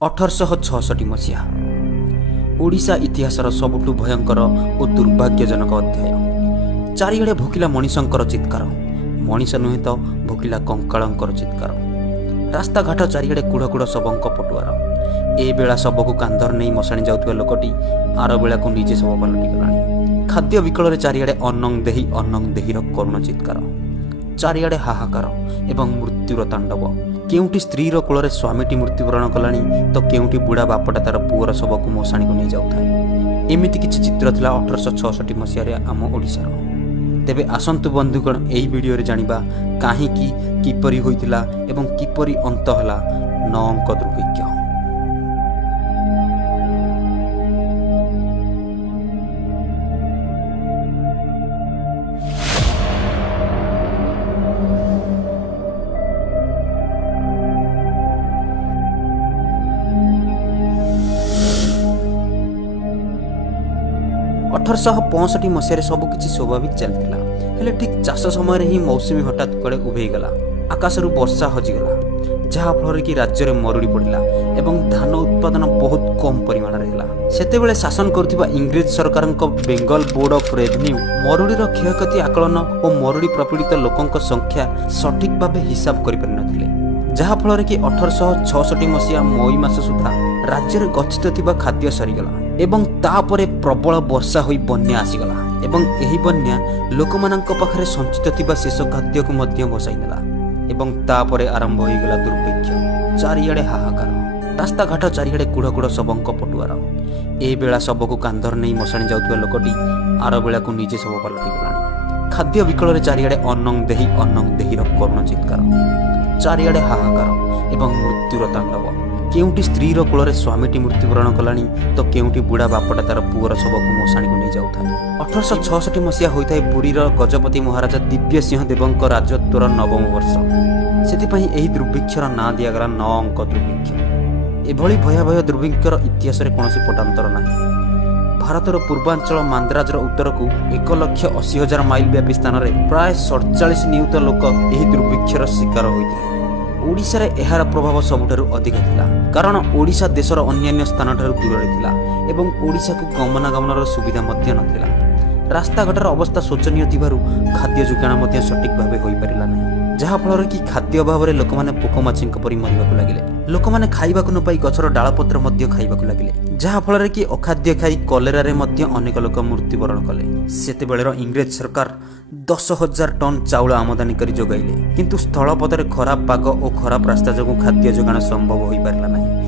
1866 मसीहा ओडिशा इतिहासर सबुठु भयंकर और दुर्भाग्यजनक अध्याय। चारिआडे भोकिला मनीषंकर चित्कार, मनीष नुहे तो भोकिला कंकाळंकर चित्कार। रास्ताघाट चारिआडे कुढ़कुड़ शवंक पटुआर। ए बेला शबकु कांधर नहीं मशाणी जाउथुवा लोकटी आर बेला को निजे शव पलटि गलाणी। खाद्य विकल चारिआडे अन्नंग देहीर करुण चित्कार। चारिआडे हाहाकार एवं मृत्युर तांडव। केउटी स्त्रीर कूल स्वामीटी मृत्युवरण कलानी तो केउटी बुढ़ा बापटा तार पुअर शबकु मशाणी को नहीं जाउथाय। एमिति किछि चित्र थिला 1866 मसीह आम ओडिशार। तेबे आसंतु बंधुगण एही वीडियो रे जानिबा काहेकि किपरि होइतिला एवं किपरि अंत हला 9 अंक दुर्भिक्ष। 1865 मसीह सबकिछि स्वाभाविक चलता। हेले ठीक चाष समय ही मौसुमी हठात कड़े उभेगला। आकाशरू वर्षा हजिगला, जहाँफल कि राज्य में मरुड़ी पड़ा एवं धान उत्पादन बहुत कम परिमाण है। सेतेबेले शासन करुवा इंग्रेज सरकार बेंगल बोर्ड ऑफ रेवेन्यू मरुड़ीर क्षयक्षति आकलन और मरुड़ी प्रपीड़ित लोकों संख्या सठिक भाव हिसाब कर जहाँफल कि 1866 मसीहा मई मास सुधा राज्य में गच्छित थिबा खाद्य सरीगला एवं तापरे प्रबल वर्षा होई बन्या आसीगला एवं एही बन्या लोकमानंक पाखरे संचित थिबा शेष खाद्य को मध्य बसाई नेला एवं तापरे आरंभ होई गला दुर्भिक्ष। चारिआडे हाहाकार, रास्ताघाट चारिआडे कुढ़कुड़ शवंक पटुआर। ए बेला शबकु कांधर नहीं मशाणी जाउथुवा लोकटी आर बेला को निजे शव पलटि गलाणी। खाद्य विकल चारिआडे अन्नंग देहीर करुण चित्कार। चारिआडे हाहाकार एवं मृत्युर तांडव। केउटी स्त्रीर कूल स्वामीटी मृत्युवरण कलानी तो केउटी बुढ़ा बापटा तार पुअर शबकु मशाणी को नहीं जाउथाय। 1866 मसीहा होइथाय पुरीर गजपति महाराजा दिव्य सिंह देवंक राजत्वर 9म वर्ष। सेतिपई एही दुर्भिक्षर ना दियागला 9 अंक दुर्भिक्ष। एभली भयावह दुर्भिक्षर इतिहास रे कोनोसी पटांतर नाही। भारतर पूर्वांचल मांद्राजर उत्तर को 1,80,000 माइल व्यापी स्थान में प्राय 47 नियुत लोक एही दुर्भिक्षर शिकार होइथिले। ओडिशा रे एहार प्रभाव सबुठारु अधिक थिला, कारण ओडिशा देशर अन्यान्य स्थान ठारु दूर थिला एवं ओडिशा को गमनागमनर सुविधा मध्य नथिला। रास्ताघाटर अवस्था शोचनीय थिबारु खाद्य जोगाण मध्य सठिक भावे होई परिला नाही, जहाँफल कि खाद्य अभाव में लोक मैंने पोकमाछी परी मरवाक लगिले। लोक मैंने खाइबाकु न पाई गछर डालपत्र मध्य खाइबाकु लगिले, जहाँफल कि अखाद्य खाई कलेरारे मध्य अनेक लोक मृत्युवरण कले। सेतेबेलेर इंग्रेज सरकार 10,000 टन चाउल आमदानी करी जोगाइले, किंतु स्थलपथरे खराब पाग और खराब रास्ता जोगु खाद्य जोगाण संभव होई पारला नाही।